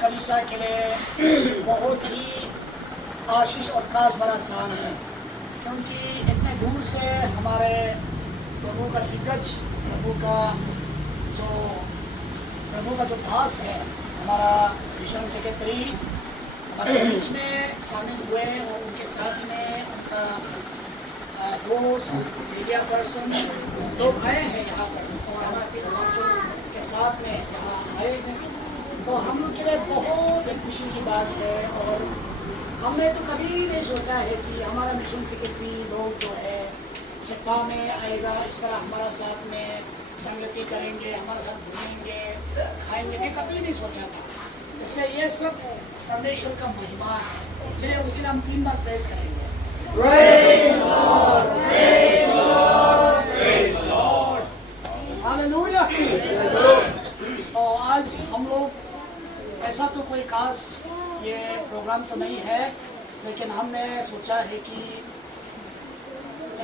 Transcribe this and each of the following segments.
कलीसिया के लिए बहुत ही आशीष और खास बड़ा स्थान है, क्योंकि इतने दूर से हमारे प्रभु का दिग्गज, प्रभु का जो दास है, हमारा मिशन सेक्रेटरी हमारे बीच में शामिल हुए और उनके साथ में उनका दोस्त मीडिया पर्सन लोग आए हैं यहाँ पर और हमारे के साथ में यहाँ आए हैं। तो हम लोग के लिए बहुत एक खुशी की बात है और हमने तो कभी नहीं सोचा है कि हमारा मिशन सेक्रेटरी लोग जो है सत्ता में आएगा, इस तरह हमारा साथ में संगति करेंगे, हमारे साथ घूमेंगे, खाएंगे, मैं कभी नहीं सोचा था। इसलिए ये सब परमेश्वर का महिमा है। चलिए उसी हम 3 बार प्रेज करेंगे। Praise the Lord, praise the Lord, praise the Lord, hallelujah. और आज हम लोग ऐसा तो कोई खास ये प्रोग्राम तो नहीं है, लेकिन हमने सोचा है कि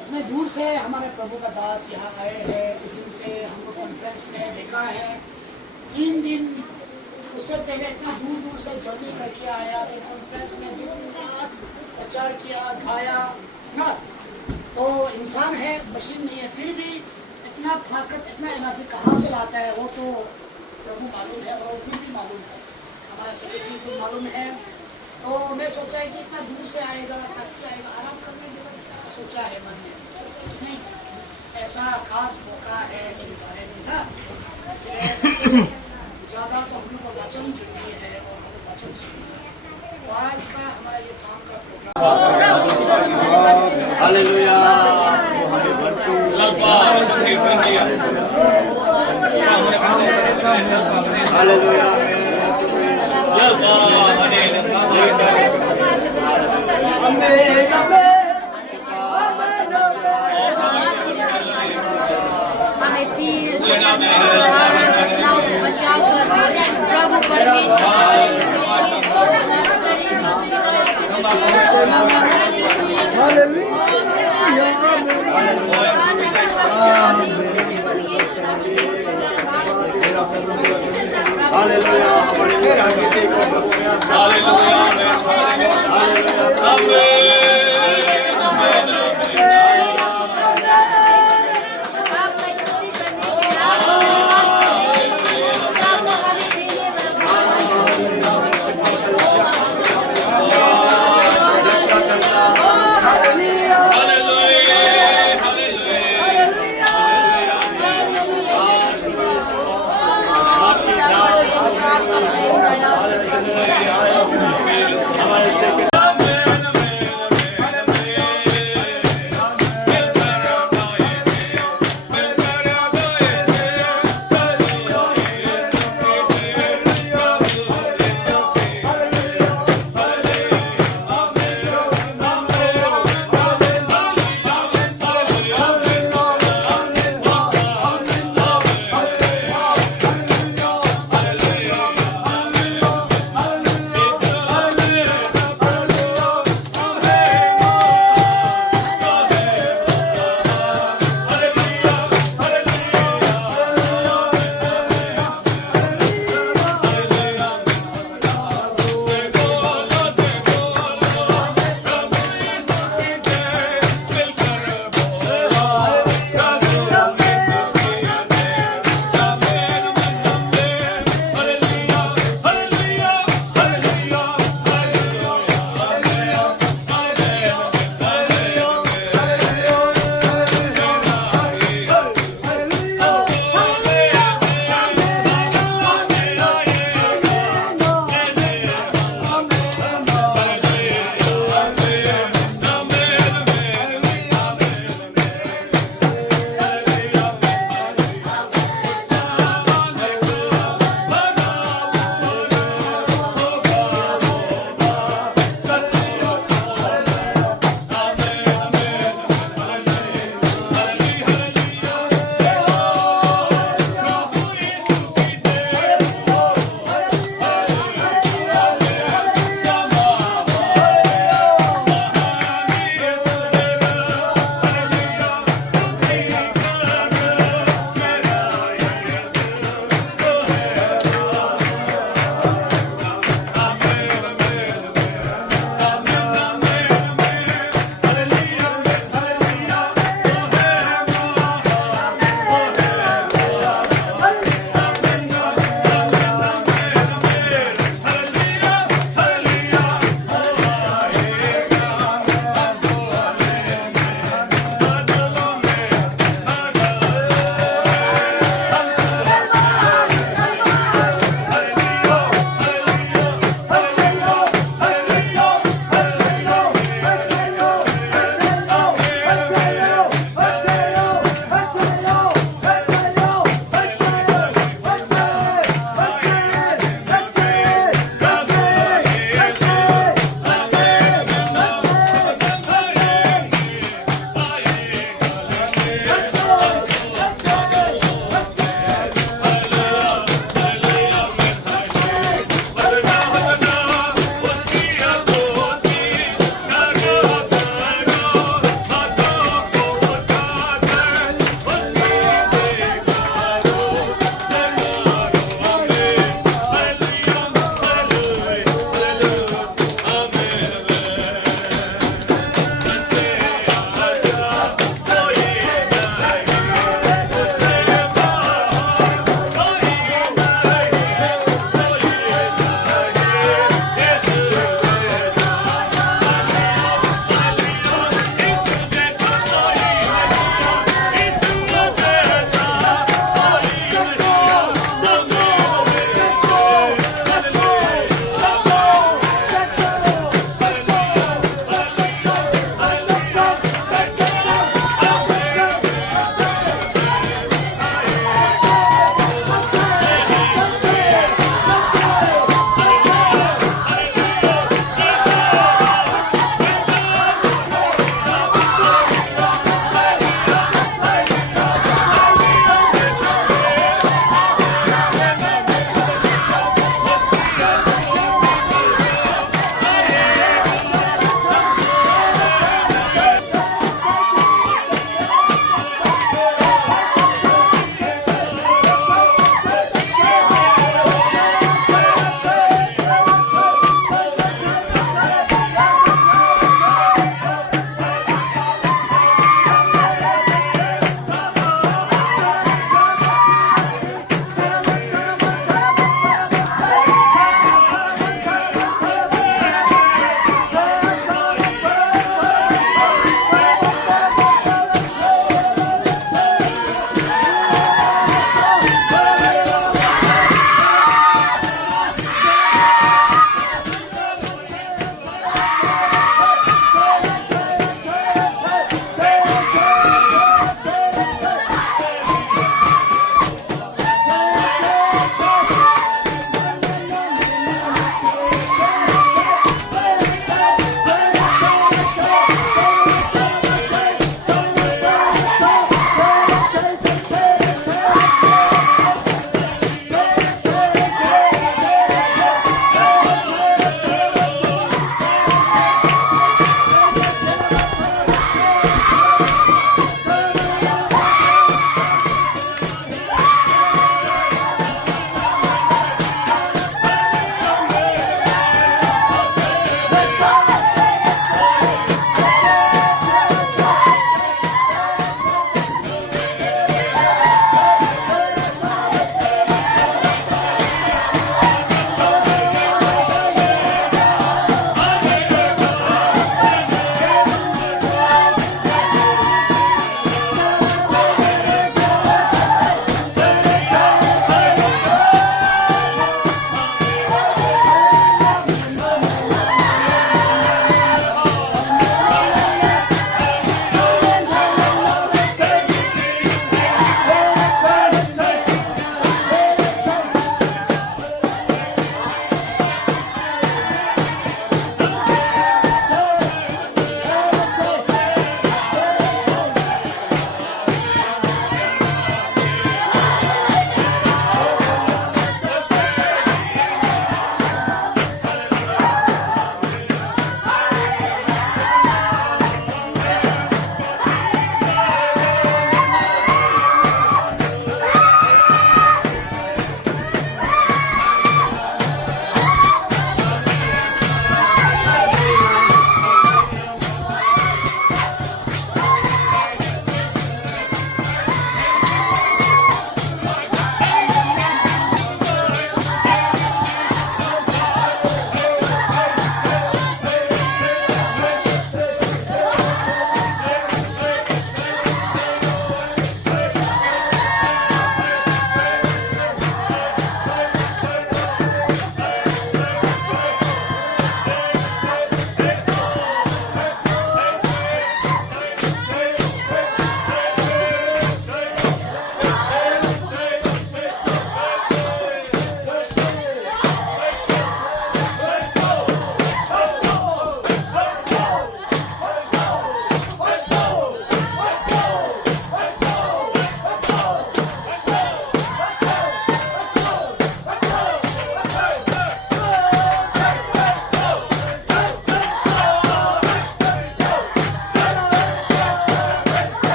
इतने दूर से हमारे प्रभु का दास यहाँ आए हैं। उस दिन से हम लोग कॉन्फ्रेंस में देखा है 3 दिन, उससे पहले इतना दूर दूर से जर्नी करके आया, फिर कॉन्फ्रेंस में दिन रात प्रचार किया, गाया ना। तो इंसान है, मशीन नहीं है, फिर भी इतना ताकत, इतना एनर्जी कहाँ से लाता है वो तो प्रभु मालूम है और फिर भी मालूम है, हमारा सेक्रेटरी को मालूम है। तो मैं सोचा है कि इतना दूर से आएगा, थक के आएगा, आराम करने के लिए सोचा है मन में, सोचा कि नहीं ऐसा खास मौका है मिल जाए ना। इसलिए सबसे ज़्यादा तो हम लोग को वचन जरूरी है और हम लोग वचन सुनिए। तो आज का हमारा ये शाम का प्रोग्राम हालेलुया, हमें भरपूर हालेलुया हमें फिर प्रभु परमेश्वर हालेलुया, हमारे संगीत को हालेलुया, हालेलुया।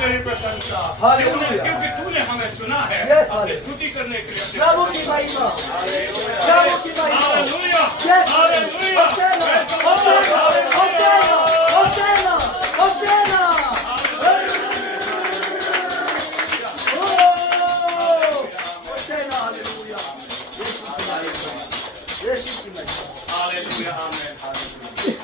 तेरी प्रशंसा, हालेलुया। क्योंकि तूने हमें चुना है Yes, अपनी हालेलुया। स्तुति करने के लिए। प्रभु की महिमा, प्रभु की महिमा। Hallelujah, Yes, hallelujah. Hosanna, hosanna, hosanna, hosanna, hosanna. Hosanna, hallelujah. यीशु की महिमा। हालेलुया, आमीन, हालेलुया।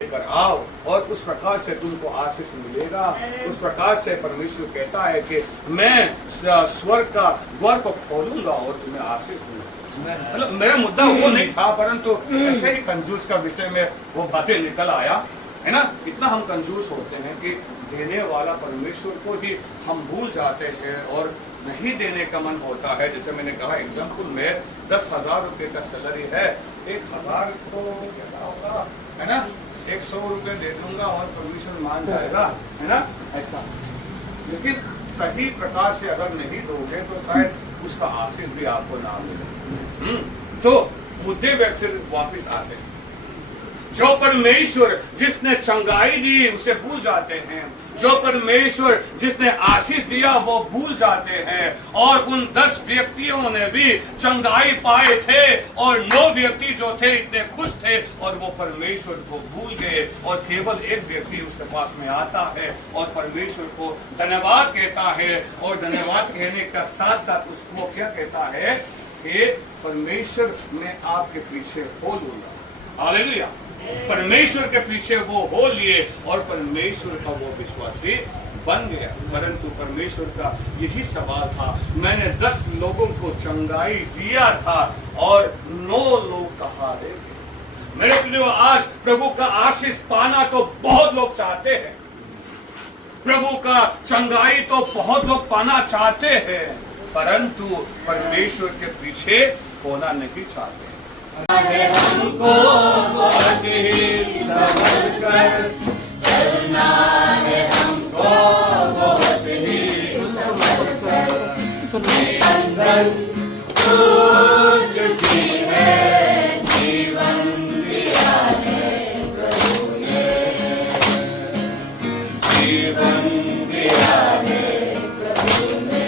लेकर आओ और उस प्रकार से तुमको आशीष मिलेगा। उस प्रकार से परमेश्वर कहता है कि मैं स्वर्ग का द्वार को खोलूंगा और तुम्हें आशीष दूंगा। मतलब मेरा मुद्दा वो नहीं था, परंतु ऐसे ही कंजूस का विषय में वो बातें निकल आया है ना। इतना हम कंजूस होते हैं कि देने वाला परमेश्वर को ही हम भूल जाते हैं और नहीं देने का मन होता है। जैसे मैंने कहा एग्जाम्पल में 10,000 रुपये का सैलरी है, 1,000 तो क्या होगा, है ना, 100 रुपये दे दूंगा और परमेश्वर मान जाएगा, है ना, ऐसा। लेकिन सही प्रकार से अगर नहीं दोगे तो शायद उसका आशीष भी आपको ना मिले। तो मुद्दे व्यक्ति वापिस आते हैं। जो परमेश्वर जिसने चंगाई दी उसे भूल जाते हैं, जो परमेश्वर जिसने आशीष दिया वो भूल जाते हैं। और उन 10 व्यक्तियों ने भी चंगाई पाए थे और 9 व्यक्ति जो थे इतने खुश थे और वो परमेश्वर को भूल गए और केवल एक व्यक्ति उसके पास में आता है और परमेश्वर को धन्यवाद कहता है और धन्यवाद कहने का साथ साथ उसको क्या कहता है कि परमेश्वर मैं आपके पीछे हो लूंगा। हालेलुया। परमेश्वर के पीछे वो हो लिए और परमेश्वर का वो विश्वासी बन गया। परंतु परमेश्वर का यही सवाल था, मैंने 10 लोगों को चंगाई दिया था और 9 लोग कहाँ रह गए। मेरे प्रियो, आज प्रभु का आशीष पाना तो बहुत लोग चाहते हैं, प्रभु का चंगाई तो बहुत लोग पाना चाहते हैं, परंतु परमेश्वर के पीछे होना नहीं चाहते। हमको बहुत ही संभल कर चलना है, हमको बहुत ही संभल कर। अंदर कुछ भी है, जीवन दिया है प्रभु ने, जीवन दिया है प्रभु ने।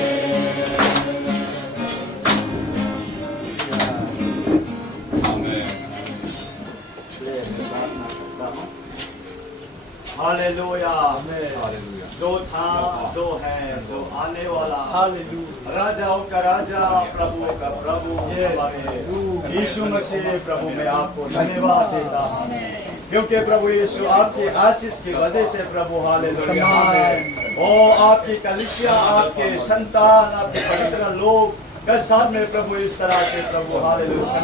हालेलुया। जो था, जो है, जो आने वाला, राजाओं का राजा, प्रभु का प्रभु, हमारे यीशु मसीह प्रभु मैं आपको धन्यवाद देता हूँ, क्योंकि प्रभु यीशु आपके आशीष की वजह से प्रभु हालेलुया ओ आपकी कलीसिया, आपके संतान, आपके पवित्र लोग के साथ में प्रभु इस तरह से प्रभु हालेलुया